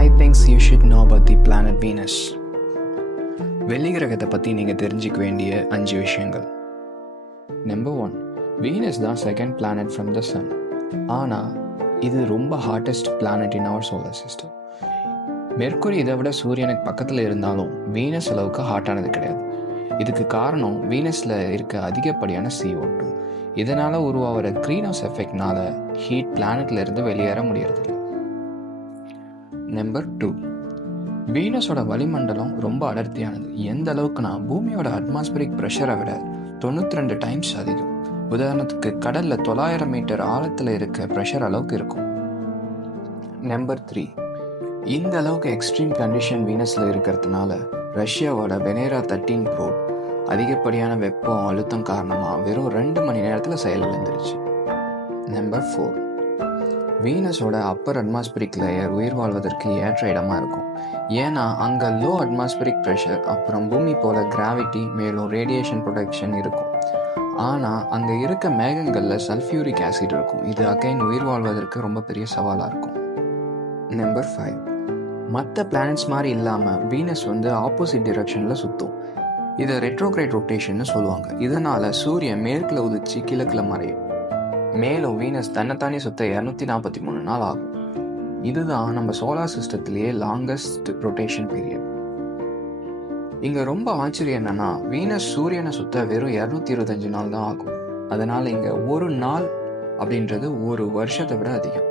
Five things you should know about the planet Venus வெள்ளி கிரகத்தை பற்றி நீங்கள் தெரிஞ்சுக்க வேண்டிய அஞ்சு விஷயங்கள். நம்பர் ஒன் வீனஸ் தான் second planet from the sun ஆனால் இது ரொம்ப hottest planet in our solar system Mercury இதை விட சூரியனுக்கு பக்கத்தில் இருந்தாலும் வீனஸ் அளவுக்கு ஹாட்டானது கிடையாது. இதுக்கு காரணம் வீனஸில் இருக்க அதிகப்படியான CO2 டூ இதனால் உருவாகிற க்ரீன் ஹவுஸ் எஃபெக்ட்னால ஹீட் பிளானட்ல இருந்து வெளியேற முடியறதில்லை. நம்பர் டூ வீனஸோட வளிமண்டலம் ரொம்ப அடர்த்தியானது. எந்த அளவுக்குனா பூமியோட அட்மாஸ்பரிக் ப்ரெஷரை விட தொண்ணூற்றி ரெண்டு டைம்ஸ் அதிகம். உதாரணத்துக்கு கடலில் தொள்ளாயிரம் மீட்டர் ஆழத்தில் இருக்க ப்ரெஷர் அளவுக்கு இருக்கும். நம்பர் த்ரீ இந்த அளவுக்கு எக்ஸ்ட்ரீம் கண்டிஷன் வீனஸில் இருக்கிறதுனால ரஷ்யாவோட வெனேரா தர்டீன் ப்ரோட் அதிகப்படியான வெப்பம் அழுத்தம் காரணமாக வெறும் ரெண்டு மணி நேரத்தில் செயலிழந்துருச்சு நம்பர் ஃபோர் வீனஸோட அப்பர் அட்மாஸ்பிரிக் லேயர் உயிர் வாழ்வதற்கு ஏற்ற இடமா இருக்கும். ஏன்னா அங்கே லோ அட்மாஸ்பிரிக் ப்ரெஷர் அப்புறம் பூமி போல கிராவிட்டி மேலும் ரேடியேஷன் ப்ரொடெக்ஷன் இருக்கும். ஆனால் அங்கே இருக்க மேகங்களில் சல்ஃபியூரிக் ஆசிட் இருக்கும். இது அகைன் உயிர் வாழ்வதற்கு ரொம்ப பெரிய சவாலாக இருக்கும். நம்பர் ஃபைவ் மற்ற பிளானட்ஸ் மாதிரி இல்லாமல் வீனஸ் வந்து ஆப்போசிட் டிரெக்ஷனில் சுற்றும் இதை ரெட்ரோகிரேட் ரொட்டேஷன்னு சொல்லுவாங்க. இதனால் சூரியன் மேற்கில் உதிச்சு கிழக்கில் மறையும். மேலும் வீனஸ் தன்னைத்தானே சுத்த இரநூத்தி நாற்பத்தி மூணு நாள் ஆகும். இதுதான் நம்ம சோலார் சிஸ்டத்திலேயே லாங்கஸ்ட் ரொட்டேஷன் பீரியட் இங்க ரொம்ப ஆச்சரியம் என்னன்னா வீனஸ் சூரியனை சுத்த வெறும் இரநூத்தி இருபத்தஞ்சு நாள் தான் ஆகும். அதனால இங்க ஒரு நாள் அப்படின்றது ஒரு வருஷத்தை விட அதிகம்.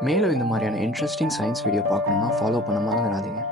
மேலும் இந்த மாதிரியான இன்ட்ரெஸ்டிங் சயின்ஸ் வீடியோ பார்க்கணும்னா ஃபாலோ பண்ண மறந்துடாதீங்க